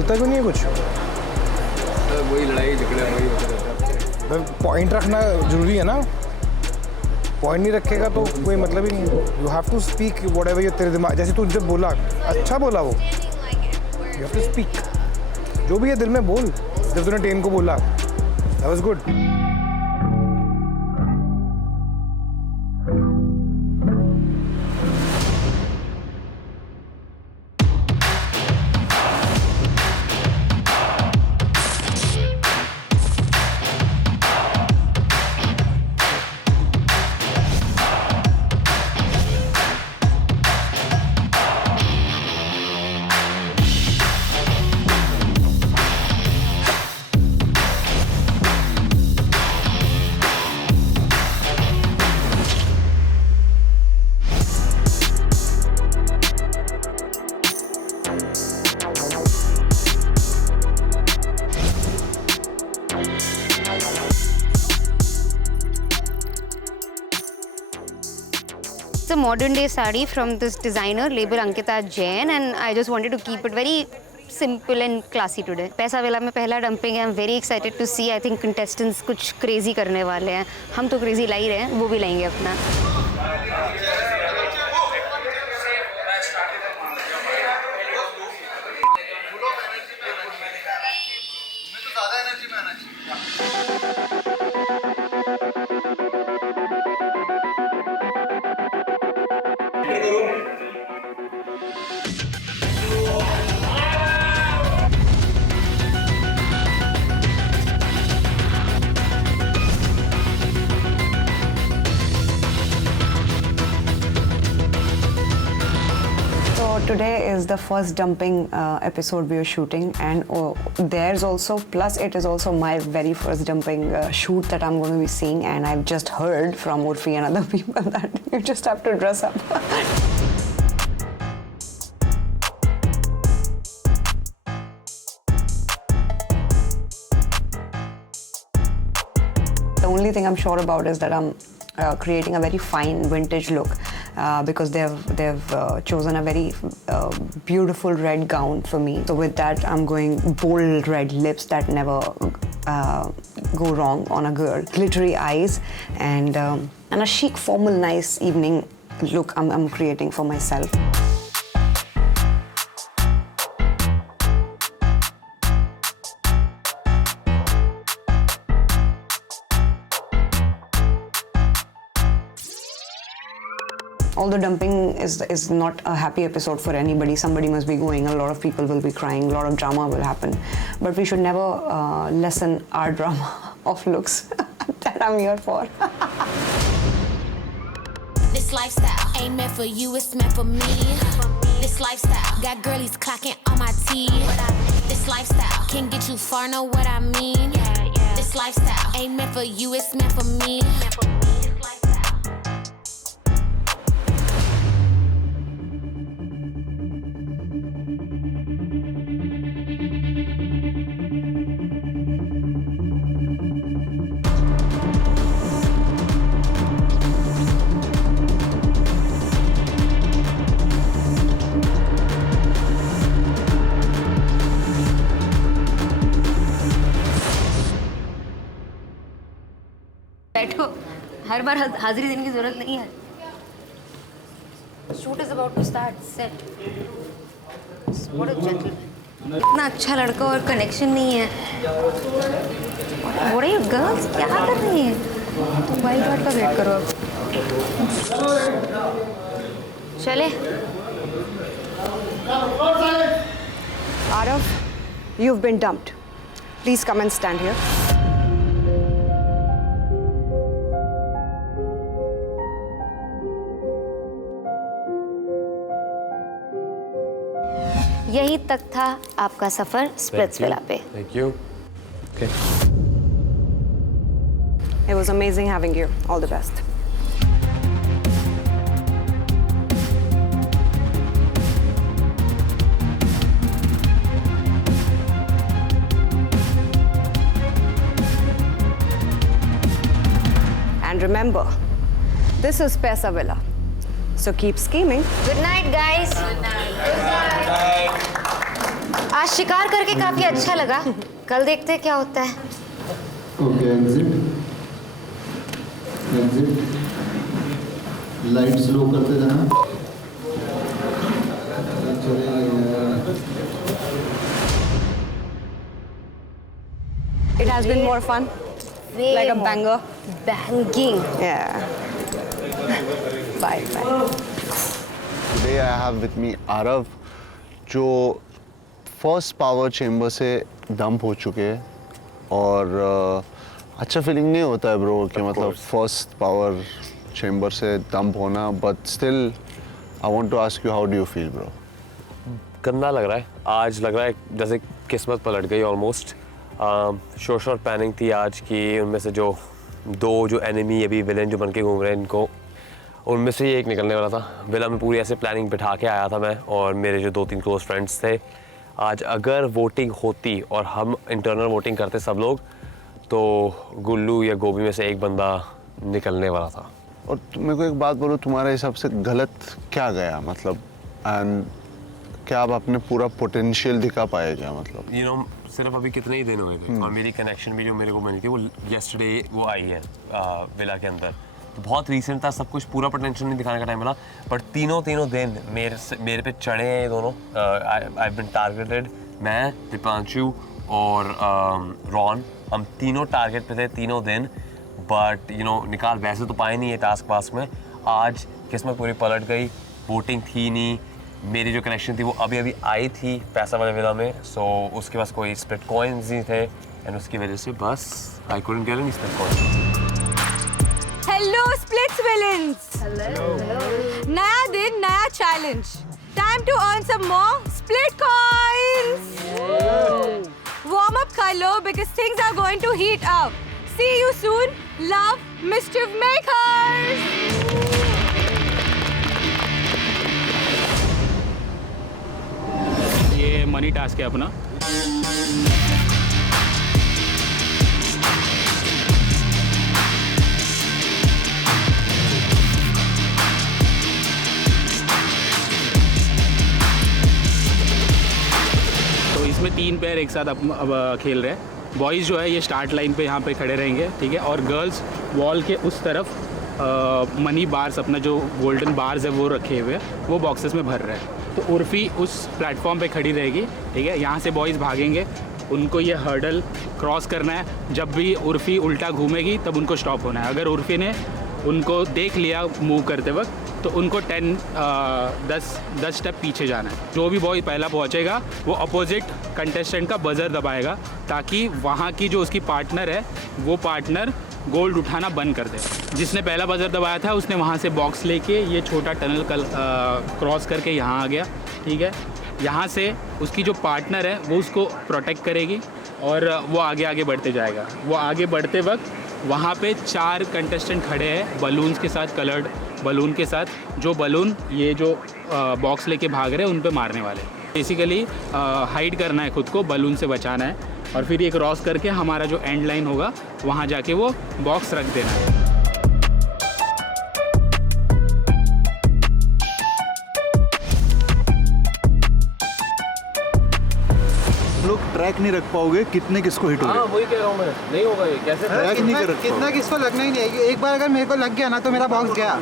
बोलता क्यों नहीं है कुछ? वही लड़ाई झगड़े वही होते रहता है। पॉइंट रखना जरूरी है ना, पॉइंट नहीं रखेगा तो कोई मतलब ही नहीं है। You have to speak whatever ये तेरे दिमाग, जैसे तू जब बोला अच्छा बोला वो, यू हैव टू स्पीक जो भी है दिल में बोल। जब तूने टेन को बोला that was good. It's a modern day sari from this designer label Ankita Jain, and I just wanted to keep it very simple and classy today. पैसा वेला में पहला डंपिंग है. I'm very excited to see. I think contestants कुछ crazy करने वाले हैं. हम तो crazy ला ही रहे हैं, वो भी लाएंगे अपना. Today is the first dumping episode we are shooting, and there's also, plus it is also my very first dumping shoot that I'm going to be seeing, and I've just heard from Urfi and other people that you just have to dress up. The only thing I'm sure about is that I'm creating a very fine vintage look because they've chosen a very beautiful red gown for me. So with that, I'm going bold red lips that never go wrong on a girl, glittery eyes, and a chic, formal, nice evening look I'm creating for myself. Although dumping is not a happy episode for anybody, somebody must be going, a lot of people will be crying, a lot of drama will happen. But we should never lessen our drama of looks that I'm here for. This lifestyle ain't meant for you, it's meant for me. This lifestyle got girlies clocking on my teeth. This lifestyle can get you far, know what I mean? This lifestyle ain't meant for you, it's meant for me. बैठो, हर बार हाजिरी देने की जरूरत नहीं है. Shoot is about to start. Set. What a gentleman. इतना अच्छा लड़का और कनेक्शन नहीं है. व्हाट आर यू गर्ल्स, क्या कर रही हैं? तुम वाइल्ड कार्ड का वेट करो अब. चले. Arav, you've been dumped. Please come and stand here. यही तक था आपका सफर स्प्लिट्सविला पे. Thank you. Okay. It was amazing having you. All the best. And remember, this is Paisa Villa. So keep scheming. Good night, guys. Good night. Good night. आज शिकार करके काफी अच्छा लगा, कल देखते हैं क्या होता है। ओके, एग्जिट लाइट स्लो करते जाना। It has been more fun. Way Like a more. banger. Banging. Yeah. Bye. Today I have with me Arav, जो फर्स्ट पावर चेम्बर से डंप हो चुके हैं और अच्छा फीलिंग नहीं होता है ब्रो कि मतलब फर्स्ट पावर चेम्बर से डंप होना, but still I want to ask you how do you feel bro? गंदा लग रहा है, आज लग रहा है जैसे किस्मत पलट गई ऑलमोस्ट। शोर प्लानिंग थी आज की, उनमें से जो दो जो एनिमी अभी विलेन जो बन के घूम रहे हैं इनको, उनमें से ये एक निकलने वाला था। विला में पूरी ऐसे प्लानिंग बिठा के आया था मैं और मेरे जो 2-3 क्लोज फ्रेंड्स थे। आज अगर वोटिंग होती और हम इंटरनल वोटिंग करते सब लोग, तो गुल्लू या गोभी में से एक बंदा निकलने वाला था। और मेरे को एक बात बोलो, तुम्हारे हिसाब से गलत क्या गया मतलब, एंड क्या आप अपने पूरा पोटेंशियल दिखा पाए क्या मतलब? यू नो सिर्फ अभी कितने ही दिन हुए थे और मेरी कनेक्शन भी जो मेरे को मिली थी वो येस्टरडे वो आई है विला के अंदर, तो बहुत रीसेंट था, सब कुछ पूरा पोटेंशियल नहीं दिखाने का टाइम मिला। बट तीनों दिन मेरे पे चढ़े हैं ये दोनों। आई बिन टारगेटेड, मैं, दीपांशु और रॉन, हम तीनों टारगेट पे थे तीनों दिन। बट यू नो निकाल वैसे तो पाए नहीं है टास्क पास में। आज किस्मत पूरी पलट गई, वोटिंग थी नहीं, मेरी जो कनेक्शन थी वो अभी आई थी पैसा वाले विला में, सो उसके पास कोई स्प्लिट कॉइन्स नहीं थे एंड उसकी वजह से बस I couldn't get any split coins. Hello splits villains. नया दिन नया challenge, time to earn some more split coins. Warm up कर लो because things are going to heat up. See you soon, love mischief makers. ये money task है अपना। तो इसमें 3 पेयर एक साथ अब खेल रहे हैं। बॉयज़ जो है ये स्टार्ट लाइन पे यहाँ पे खड़े रहेंगे, ठीक है, और गर्ल्स वॉल के उस तरफ मनी बार्स, अपना जो गोल्डन बार्स है वो रखे हुए हैं, वो बॉक्सेस में भर रहे हैं। तो उर्फ़ी उस प्लेटफॉर्म पे खड़ी रहेगी, ठीक है। यहाँ से बॉयज़ भागेंगे, उनको ये हर्डल क्रॉस करना है। जब भी उर्फ़ी उल्टा घूमेगी तब उनको स्टॉप होना है। अगर उर्फ़ी ने उनको देख लिया मूव करते वक्त, तो उनको 10 स्टेप पीछे जाना है। जो भी बॉय पहला पहुँचेगा वो अपोजिट कंटेस्टेंट का बजर दबाएगा, ताकि वहाँ की जो उसकी पार्टनर है वो पार्टनर गोल्ड उठाना बंद कर दे। जिसने पहला बजर दबाया था उसने वहाँ से बॉक्स लेके ये छोटा टनल क्रॉस करके यहाँ आ गया, ठीक है। यहाँ से उसकी जो पार्टनर है वो उसको प्रोटेक्ट करेगी और वो आगे बढ़ते जाएगा। वो आगे बढ़ते वक्त वहाँ पे 4 कंटेस्टेंट खड़े हैं बलून्स के साथ, कलर्ड बलून के साथ। जो बलून ये जो बॉक्स लेके भाग रहे हैं उन पे मारने वाले। बेसिकली हाइड करना है खुद को, बलून से बचाना है, और फिर ये क्रॉस करके हमारा जो एंड लाइन होगा वहाँ जाके वो बॉक्स रख देना है। लोग ट्रैक नहीं रख पाओगे कितने किसको हिट हो गए? वही कह रहा हूँ मैं, नहीं होगा ये कैसे ट्रैक नहीं कर रख कितना किसको लगना ही नहीं है। एक बार अगर मेरे को लग गया ना तो मेरा बॉक्स गया।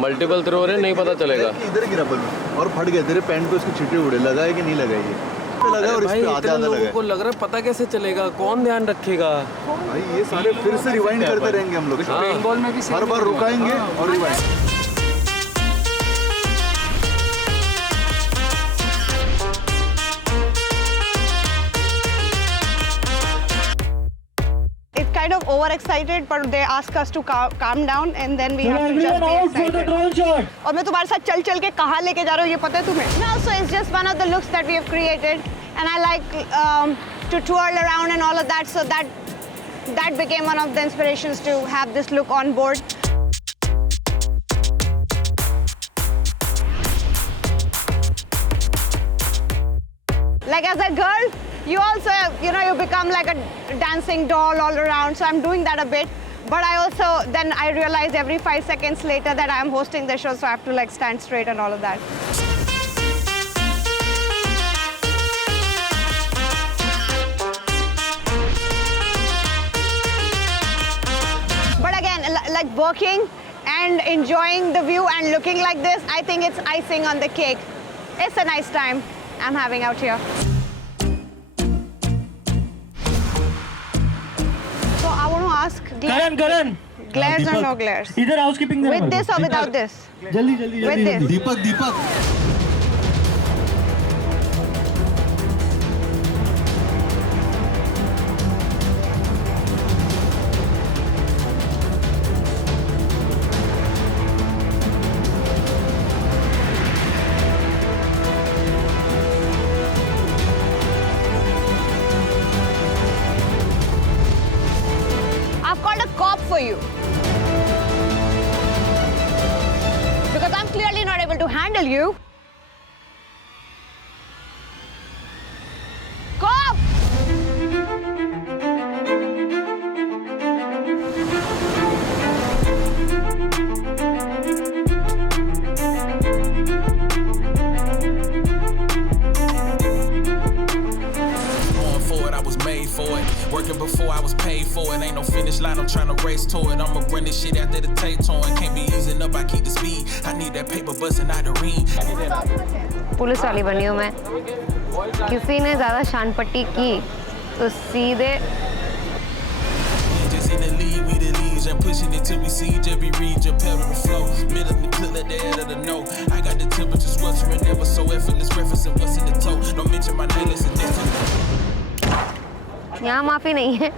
मल्टीपल थ्रो हो रहे, नहीं पता चलेगा। इधर गिरा बलून और फट गया, तेरे पैंट पे उसके छिटे उड़े। लगा है कि नहीं लगा? ये लगा और इस पे आधा लगा। को लग रहा है पता कैसे चलेगा, कौन ध्यान रखेगा भाई? ये सारे फिर से रिवाइंड करते रहेंगे हम लोग। पेंटबॉल में भी हर बार रुकाएंगे और rewind. It's kind of overexcited, but they ask us to calm down, and then we have to just be excited. और मैं तुम्हारे साथ चल के कहाँ लेके जा रहा हूँ ये पता है तुम्हें? No, so it's just one of the looks that we have created, and I like to twirl around and all of that, so that became one of the inspirations to have this look on board. Like as a girl, you also, you become like a dancing doll all around. So I'm doing that a bit. But then I realize every 5 seconds later that I'm hosting the show, so I have to like stand straight and all of that. working and enjoying the view and looking like this, I think it's icing on the cake. It's a nice time I'm having out here. So I want to ask, Karan. glares or no glares? इधर housekeeping With this or without this? जल्दी With this. Deepak I've called a cop for you. Because I'm clearly not able to handle you. Cop! Going for it, I was made for it. Working before I was paid for it. Ain't no finish line, I'm trying to race to it. I'ma run this shit after the tape torn. Can't be easing up, I keep the speed. I need that paper busting out the ring. Police वाली बनी हूँ मैं. किसी ने ज़्यादा शान पट्टी की तो सीधे Just in the lead, we the leads. I'm pushing it till we see every region, pedal the flow. Middle and clear at the head of the note. I got the temperature sweltering, never so effortless. Referencing what's in the toe. Don't mention my name, listen next to यहाँ माफ़ी नहीं है.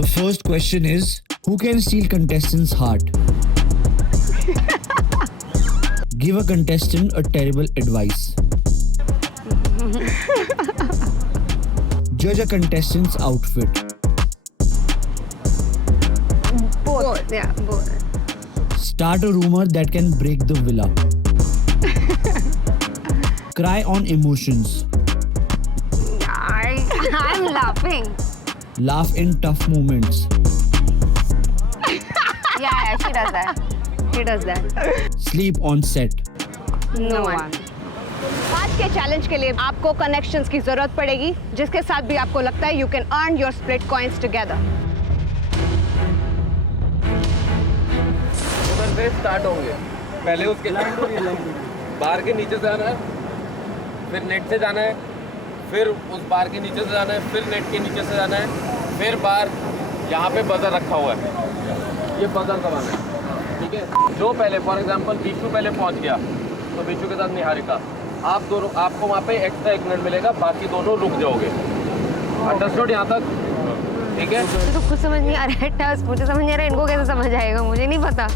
The first question is, who can steal contestants' heart? Give a contestant a terrible advice. Judge a contestant's outfit. Both. Yeah, both. Start a rumor that can break the villa. Cry on emotions. I'm laughing. Laugh in tough moments. Yeah, she does that. She does that. Sleep on set. No one. आज के चैलेंज के लिए आपको कनेक्शंस की जरूरत पड़ेगी जिसके साथ भी आपको लगता है you can earn your split coins together. उधर से स्टार्ट होंगे. पहले उसके बार के नीचे से आना है, फिर नेट से जाना है, फिर उस बार के नीचे से जाना है, फिर नेट के नीचे से जाना है, फिर बार यहाँ पे बजर रखा हुआ है, ये बजर दबाना है. ठीक है. जो पहले फॉर एग्जांपल बीचू पहले पहुँच गया तो बीचू के साथ निहारिका, आप दोनों, आपको वहाँ पे एक्स्ट्रा 1 मिनट मिलेगा, बाकी दोनों रुक जाओगे. अंडरस्टूड यहाँ तक? ठीक है. मुझे तो कुछ समझ नहीं आ रहा है टास्क. मुझे समझ नहीं आ रहा है इनको कैसे समझ आएगा. मुझे नहीं पता.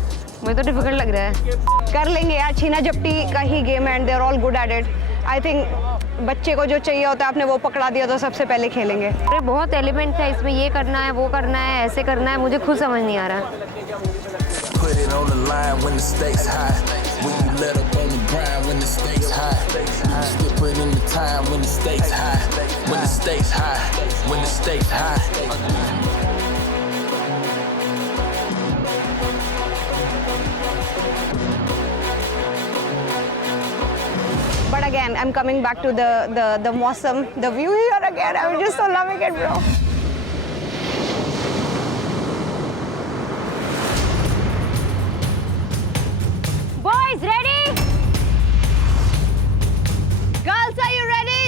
मुझे तो डिफिकल्ट लग रहा है. कर लेंगे यार. छीना झपटी का ही गेम है and they are all good at it. I think बच्चे को जो चाहिए होता है आपने वो पकड़ा दिया तो सबसे पहले खेलेंगे. अरे बहुत एलिमेंट है इसमें. ये करना है, वो करना है, ऐसे करना है. मुझे खुद समझ नहीं आ रहा. Put it on the line when the stakes high. When you let up on the grind when the stakes high. You still put in the time when the stakes high. When the stakes high. When the stakes high. But again, I'm coming back to the Mosam, the view here again. I'm just so loving it, bro. Boys, ready? Girls, are you ready?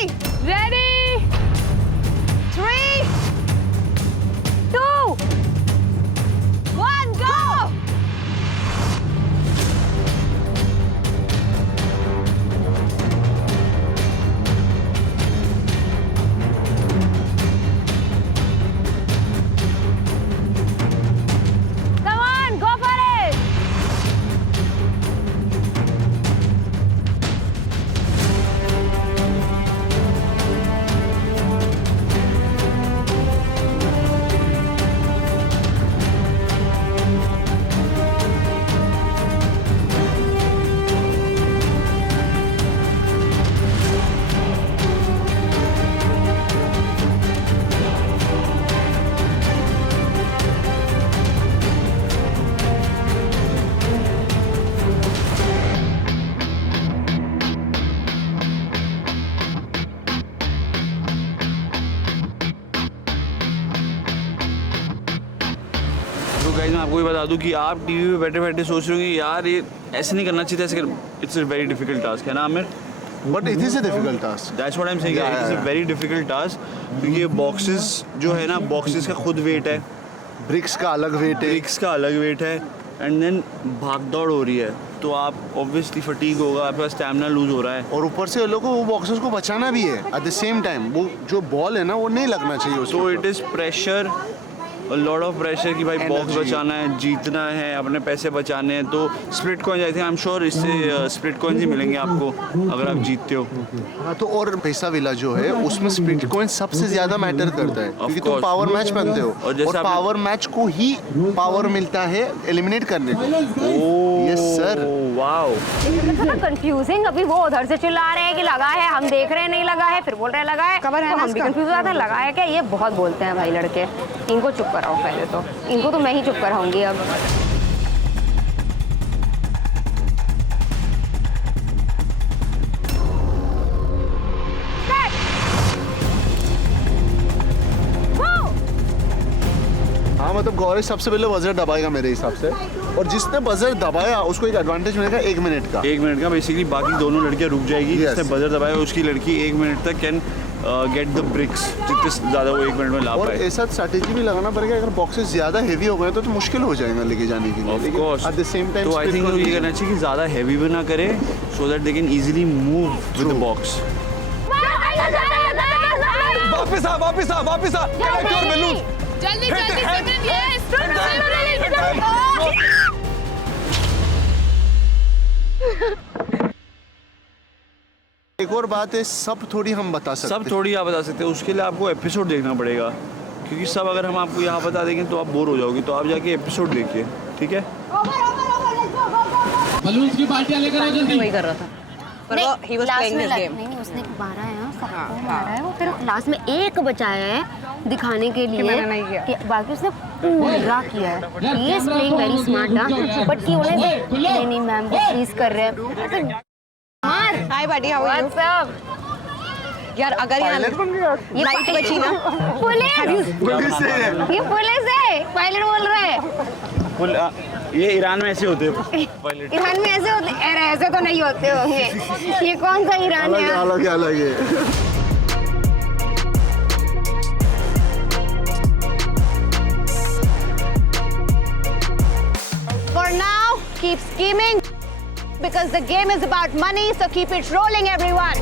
Ready? 3, 2, 1, go! Guys मैं आपको भी बता दूं कि आप टीवी पे बैठे बैठे सोच रहे हो कि यार ये ऐसे नहीं करना चाहिए, ऐसे it's a very difficult task है ना Aamir? But it is a difficult task. That's what I am saying, it is a very difficult task, क्योंकि ये बॉक्सेस जो है ना, बॉक्सेस का खुद वेट है, ब्रिक्स का अलग वेट है, ब्रिक्स का अलग वेट है, एंड देन भाग दौड़ हो रही है, तो आप ऑब्वियसली फटीग होगा, आपका स्टैमिना लूज हो रहा है। और ऊपर से लोगों को वो बॉक्सेस को बचाना भी है एट द सेम टाइम। वो जो बॉल है ना वो नहीं लगना चाहिए उसके तो ऊपर। It is pressure, lot of pressure कि भाई बॉक्स Energy. बचाना है, जीतना है, अपने पैसे बचाने हैं। तो split coin I think, I am sure इससे स्प्लिट कॉइन्स ही मिलेंगे आपको अगर आप जीतते हो। हाँ, तो और पैसा विला जो है उसमें स्प्लिट कॉइन सबसे ज्यादा मैटर करता है, क्योंकि तुम course. पावर मैच बनते हो और जैसे और आपने- पावर मैच को ही पावर मिलता है एलिमिनेट करने को। Yes sir. Wow, confusing. अभी वो उधर से चिल्ला रहे हैं कि लगा है, हम देख रहे हैं नहीं लगा है, फिर बोल रहे हैं लगा है, कवर है तो ना हम भी इसका? कंफ्यूज हो जाते हैं लगा है क्या। ये बहुत बोलते हैं भाई लड़के, इनको चुप कराओ पहले तो, इनको तो मैं ही चुप कराऊंगी अब। हाँ मतलब गौरव सबसे पहले बजर दबाएगा मेरे हिसाब से, और जिसने बजर दबाया उसको एक एडवांटेज मिलेगा 1 मिनट का। 1 मिनट का बेसिकली, बाकी दोनों लड़कियां रुक जाएगी। Yes. जिसने बजर दबाया उसकी लड़की 1 मिनट तक कैन गेट द ब्रिक्स, जितने ज़्यादा वो 1 मिनट में ला और पाए। ऐसा स्ट्रैटेजी भी लगाना पड़ेगा, अगर बॉक्सेस ज्यादा हेवी हो गए तो मुश्किल हो जाएगा लेके जाने के लिए। ऑफ लेकिन course, at the same time तो आई split थिंक कॉइन ये करना चाहिए कि ज़्यादा हैवी भी ना करे, so that they can easily move with the box. वापस आ वापस आ वापस आ, कलेक्ट योर बलून। जल्दी Hit जल्दी the head. Simran, yes Hit the head. Hit the head. एक और बात है, सब थोड़ी हम बता सकते सब थोड़ी आप बता सकते हैं, उसके लिए आपको एपिसोड देखना पड़ेगा, क्योंकि सब अगर हम आपको यहाँ बता देंगे तो आप बोर हो जाओगे। तो आप जाके एपिसोड देखिए, ठीक है? बलून्स की बाल्टियां लेकर आओ जल्दी। वही कर रहा था, पर वो he was playing this game. नहीं, उसने मारा है हाँ, सबको मारा है वो, फिर लास्ट में एक बचाया है दिखाने के लिए मैंने नहीं किया। कि बाकी उसने पूरा किया है। He is playing very smart, but कि उन्हें नहीं मैम प्लीज कर रहे हैं। मार hi buddy, how are you? What's up यार अगर यहाँ लाइट बची ना, पुलिस, ये पुलिस है, पायलट बोल रहा है। ये ईरान में ऐसे होते हैं पायलट। ईरान में ऐसे होते, अरे ऐसे तो नहीं होते होंगे। ये कौन सा ईरान अलग है? अलग अलग है। for now keep scheming because the game is about money, so keep it rolling everyone.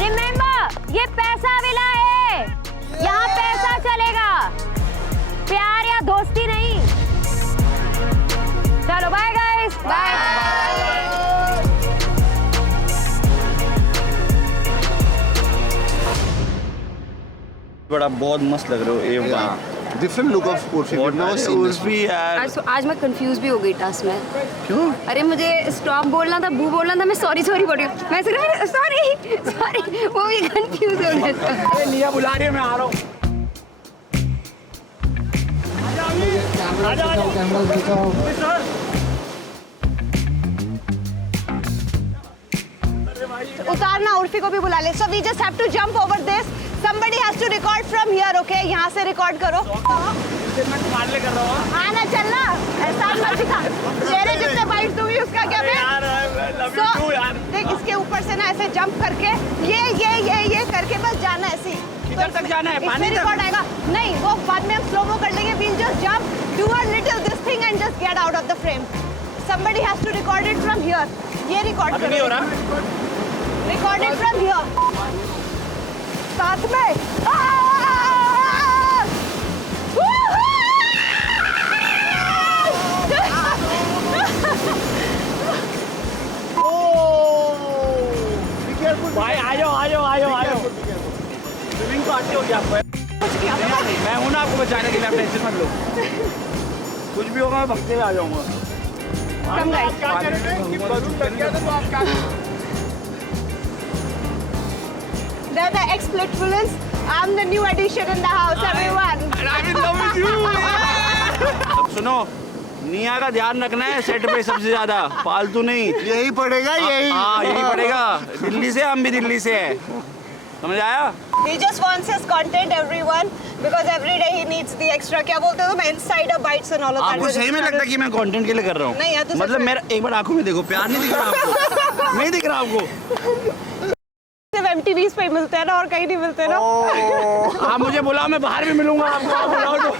Remember, ये पैसा विला है, यहाँ पैसा चलेगा, प्यार या दोस्ती नहीं। चलो बाय गाइस, बाय। बट आप बहुत मस्त लग रहे हो। A different look of Urfi, we've never seen this. Urfi यार, आज मैं कंफ्यूज भी हो गई टास्क में। क्यों? अरे मुझे स्टॉप बोलना था, बू बोलना था, मैं सॉरी बोल रही हूँ। मैं सिर्फ सॉरी वो भी कंफ्यूज हो गया था। लिया बुला रही है, मैं आ रहा हूँ। उतारना, उर्फी को भी बुला ले। So we just have to jump over this. Somebody has to record from here, okay? यहाँ से रिकॉर्ड करो। आना चलना, ऐसा मत दिखा। तेरे जितने बाइट दूंगी उसका क्या मैं? So देख इसके ऊपर से ना ऐसे जंप करके ये करके बस जाना ऐसे। किधर तक जाना है? पानी इसमें तक? रिकॉर्ड आएगा। नहीं, वो बाद में हम स्लो मो कर लेंगे। We'll just jump, do a little this thing and just get out of the frame. Somebody has to record it from here. ये रिकॉर्ड करो। अभी नहीं हो रहा। Record it from here. साथ में। भाई आ जाओ। स्विमिंग तो आती होगी आपको? नहीं, मैं हूँ ना आपको बचाने के लिए, आप टेंशन मत लो। कुछ भी होगा मैं भगते हुए आ जाऊंगा। Come guys. They're the ex-split villains. I'm the new addition in the house, everyone. अब सुनो, निया का ध्यान रखना है सेट पे सबसे ज्यादा, फालतू नहीं। यही पड़ेगा, यही। हाँ यही पड़ेगा। दिल्ली से, हम भी दिल्ली से है, समझ आया? He just wants his content, everyone. Because every day he needs the extra. क्या बोलते हो तुम? Insider bites and all of that. आपको सही में लगता है कि मैं कंटेंट के लिए कर रहा हूँ? नहीं यार, तो मतलब मेरा एक बार आंखों में देखो, प्यार नहीं दिख रहा आपको? नहीं दिख रहा आपको? सिर्फ MTVs पे ही मिलते हैं ना, और कहीं नहीं मिलते ना। आप मुझे बुलाओ, मैं बाहर भी मिलूंगा आपको, आप बुलाओ तो।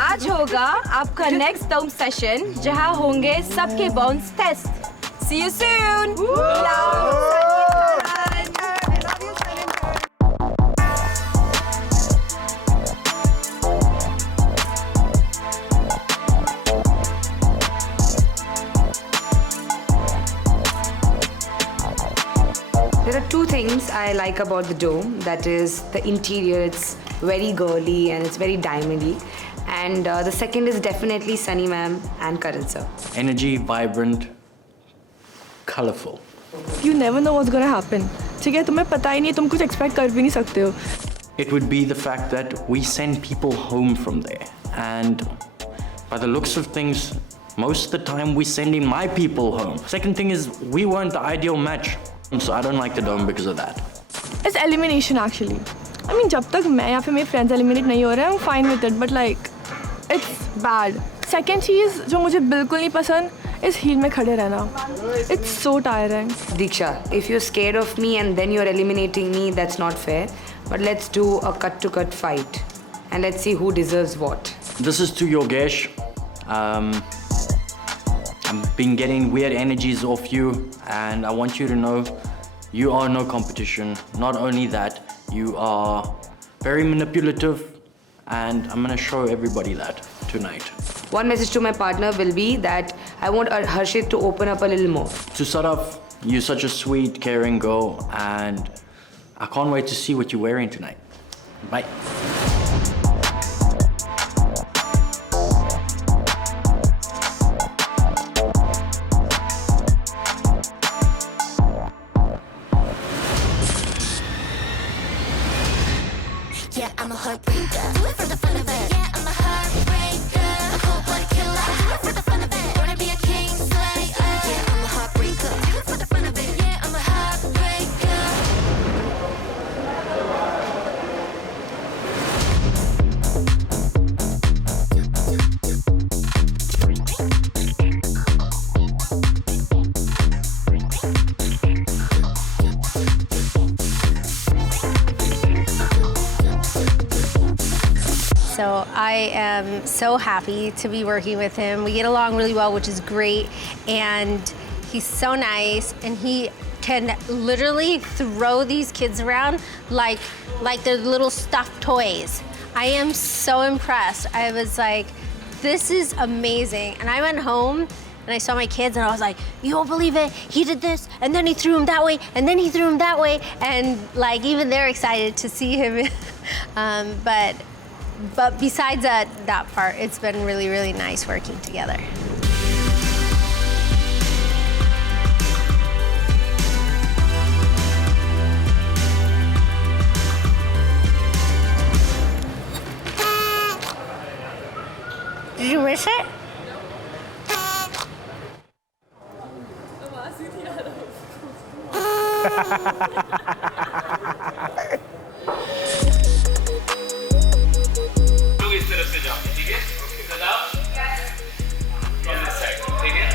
आज होगा आपका नेक्स्ट दम सेशन जहां होंगे सबके bounce test. See you soon. There are two things I like about the dome. That is the interior. It's very girly and it's very diamondy. And the second is definitely Sunny ma'am and Karan sir. Energy, vibrant, colorful. You never know what's gonna happen. ठीक है, तुम्हें पता ही नहीं, तुम कुछ expect कर भी नहीं सकते हो. It would be the fact that we send people home from there. And by the looks of things, most of the time we're sending my people home. Second thing is we weren't the ideal match. So I don't like the dome because of that. It's elimination actually. I mean, जब तक मैं या फिर मेरे friends eliminate नहीं हो रहे हैं, I'm fine with it. But like, it's bad. Second चीज़ जो मुझे बिल्कुल नहीं पसंद is heel में खड़े रहना. It's so tiring. Diksha, if you're scared of me and then you're eliminating me, that's not fair. But let's do a cut-to-cut fight. And let's see who deserves what. This is to Yogesh. I've been getting weird energies off you, and I want you to know you are no competition. Not only that, you are very manipulative, and I'm gonna show everybody that tonight. One message to my partner will be that I want Harshit to open up a little more. To start off, you're such a sweet, caring girl, and I can't wait to see what you're wearing tonight. Bye. Yeah, I'm a heartbreaker. Do it for the fun of it. Yeah, I'm a heartbreaker. A cold-blooded killer. Do it for the fun of it. Wanna be a king slayer. Yeah, I'm a heartbreaker. Do it for the fun of it. Yeah, I'm a heartbreaker. So I am so happy to be working with him. We get along really well, which is great. And he's so nice, and he can literally throw these kids around like they're little stuffed toys. I am so impressed. I was like, this is amazing. And I went home and I saw my kids and I was like, you won't believe it. He did this, and then he threw him that way, and then he threw him that way. And like, even they're excited to see him. But besides that part, it's been really, really nice working together. Did you miss it? इस तरफ से जाओ, ठीक है? ओके, जाओ। From this side, ठीक है?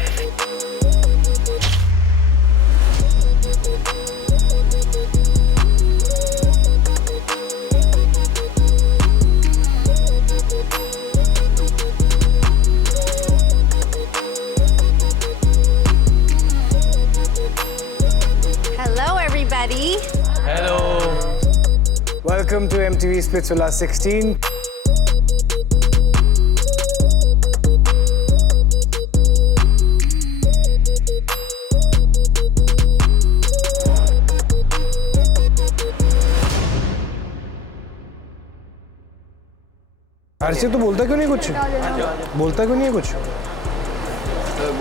Hello, everybody. Hello. Welcome to MTV Splitsvilla 16. हर्षित तो बोलता क्यों नहीं कुछ? बोलता क्यों नहीं है कुछ?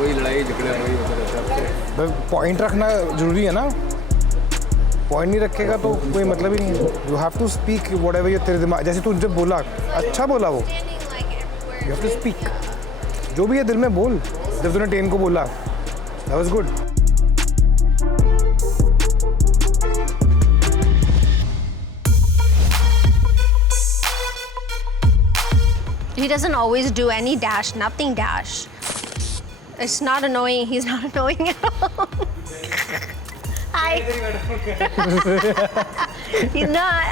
वही लड़ाई झगड़ा वही होता रहता है। पॉइंट रखना जरूरी है ना? पॉइंट नहीं रखेगा तो कोई मतलब ही नहीं है। You have to speak whatever ये तेरे दिमाग, जैसे तू जब बोला, अच्छा बोला वो। You have to speak. जो भी है दिल में बोल। जब तूने 10 को बोला, that was good. He doesn't always do any dash, nothing dash. It's not annoying. He's not annoying at all. Hi. He's not.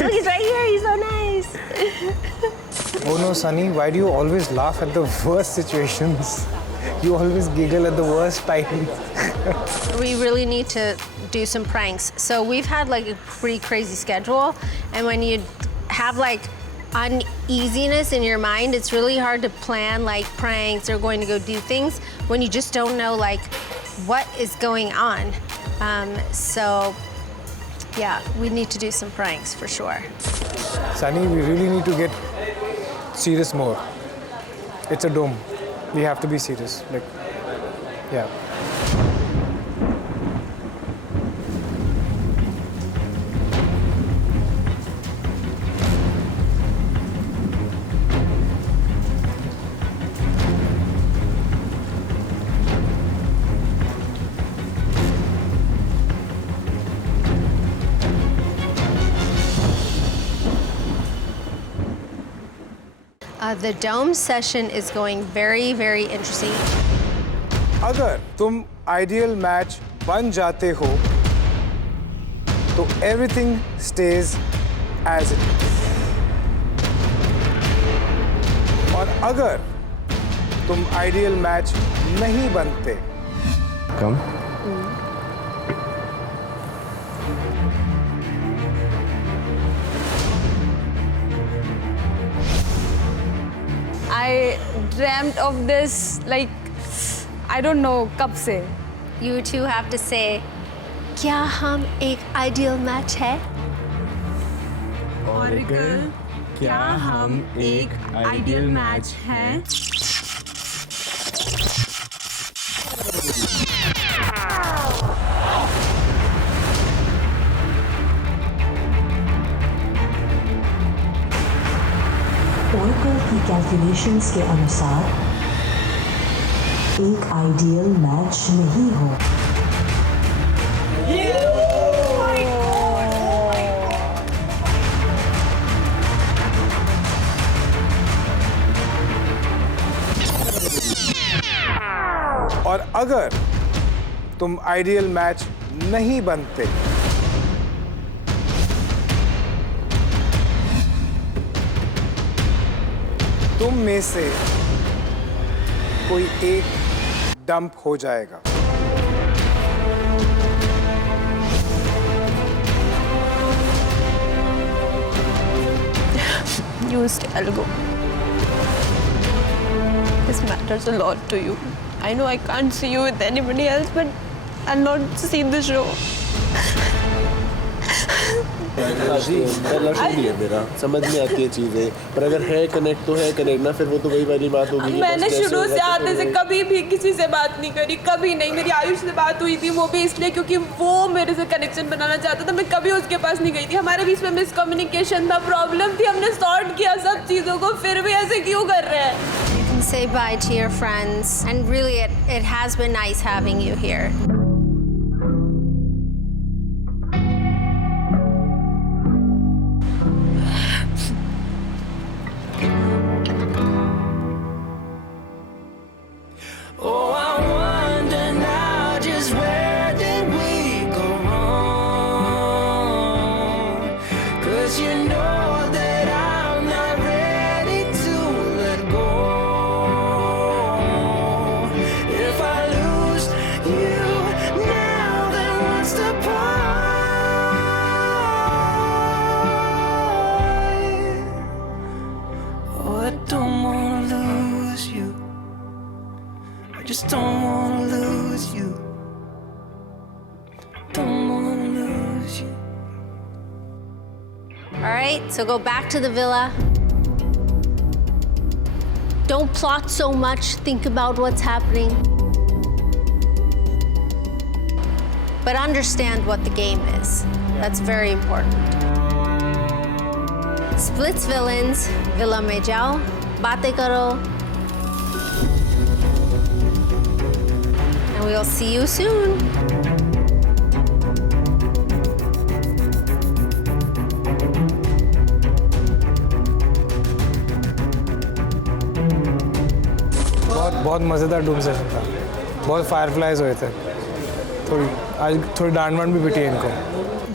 Look, he's right here. He's so nice. Oh no, Sunny, why do you always laugh at the worst situations? You always giggle at the worst times. We really need to do some pranks. So we've had like a pretty crazy schedule, and when you have like uneasiness in your mind, it's really hard to plan like pranks or going to go do things when you just don't know like what is going on. So yeah, we need to do some pranks for sure. Sunny, we really need to get serious more. It's a dome. We have to be serious. Like, yeah. The dome session is going very, very interesting. अगर तुम ideal match बन जाते हो, तो everything stays as it is. और अगर तुम ideal match नहीं बनते, Come. I dreamt of this like I don't know कब से. You two have to say, क्या हम एक ideal match है? Oracle, क्या हम एक ideal match हैं? Oracle की कैलकुलेशंस के अनुसार एक आइडियल मैच नहीं हो. और अगर तुम आइडियल मैच नहीं बनते, तुम में से कोई एक डंप हो जाएगा. Use Algo. This matters a lot to you. I know I can't see you with anybody else, but I'll not see the show. जी पहला शो भी है मेरा, समझ में आती है चीज़ें, पर अगर है कनेक्ट तो है कनेक्ट ना, फिर वो तो वही वाली बात होगी. मैंने शुरू से आते से कभी भी किसी से बात नहीं करी, कभी नहीं. मेरी आयुष से बात हुई थी, वो भी इसलिए क्योंकि वो मेरे से कनेक्शन बनाना चाहता था. मैं कभी उसके पास नहीं गई थी. हमारे बीच में मिसकम्युनिकेशन था, प्रॉब्लम थी, हमने सॉर्ट किया सब चीज़ों को, फिर भी ऐसे क्यों कर रहे हैं? You can say bye to your friends, and really it has been nice having you here. Oh, I wonder now just where did we go wrong? 'Cause you know that I'm not ready to let go. If I lose you now, then what's the point? Oh, I don't wanna lose you. I just don't wanna lose you. Don't wanna lose you. All right, so go back to the villa. Don't plot so much. Think about what's happening. But understand what the game is. That's very important. Splits villains. Villa mein jao. Baatein karo. And we'll see you soon. बहुत मज़ेदार डूम सेशन था, बहुत फायरफ्लाइज हुए थे, आज थोड़ी डांट वांट भी पिटी है इनको.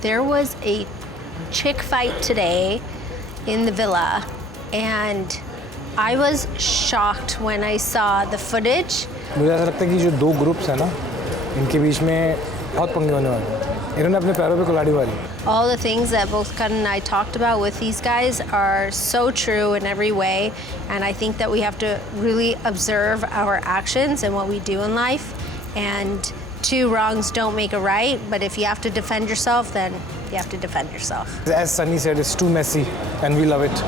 There was a chick fight today in the villa, and I was shocked when I saw the footage. मुझे ऐसा लगता है कि जो दो ग्रुप्स हैं ना, इनके बीच में बहुत पंगे होने वाले हैं. इन्होंने अपने पैरों पे कुल्हाड़ी मारी. All the things that both Karan and I talked about with these guys are so true in every way, and I think that we have to really observe our actions and what we do in life, and two wrongs don't make a right, but if you have to defend yourself, then you have to defend yourself. As Sunny said, it's too messy and we love it.